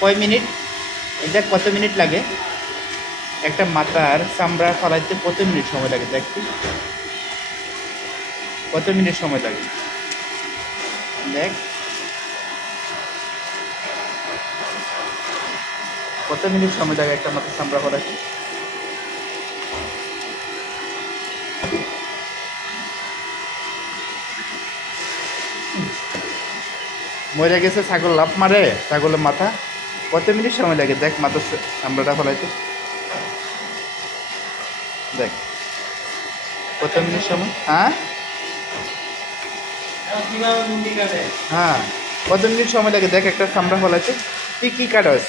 কয় মিনিট, দেখ কত মিনিট লাগে একটা মাথার চামড়া ফালাইতে, কত মিনিট সময় লাগে দেখি, কত মিনিট সময় লাগে দেখ, কত মিনিট সময় লাগে একটা মাথার চামড়া ফালাইতে। মরে গেছে ছাগল, লাফ মারে ছাগলের মাথা, কত মিনিট সময় লাগে দেখ মাথার চামড়াটা ফলাইতে, দেখ কত মিনিট সময়। হ্যাঁ হ্যাঁ, কত মিনিট সময় লাগে দেখ একটা চামড়া ফলাইতে। তুই কি কাটস?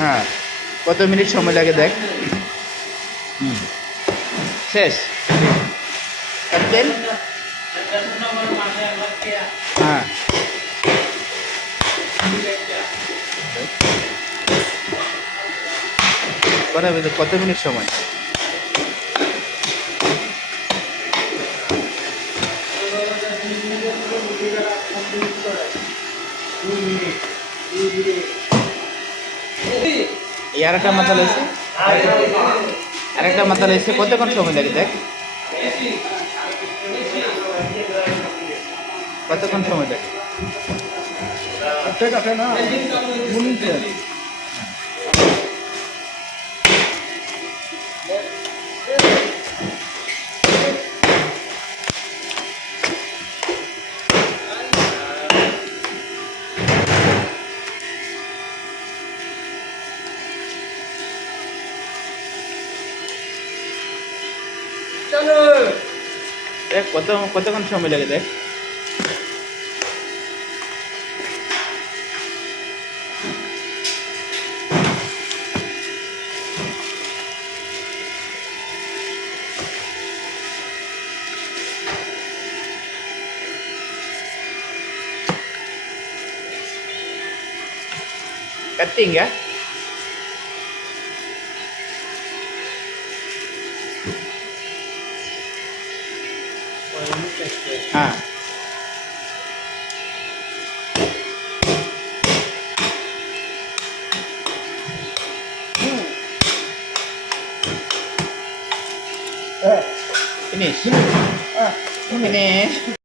হ্যাঁ, কত মিনিট সময় লাগে দেখ। শেষ ক্যাপ্টেন। হ্যাঁ, কত মিনিট সময়? আর একটা মাথা লাইছে, আর একটা মাথা লাইছে, কতক্ষণ সময় লাগে দেখ, কতক্ষণ সময় লাগে? দেখ কতক্ষণ সময় লাগে দেখ। Cutting ya? Ah. Finish. Finish.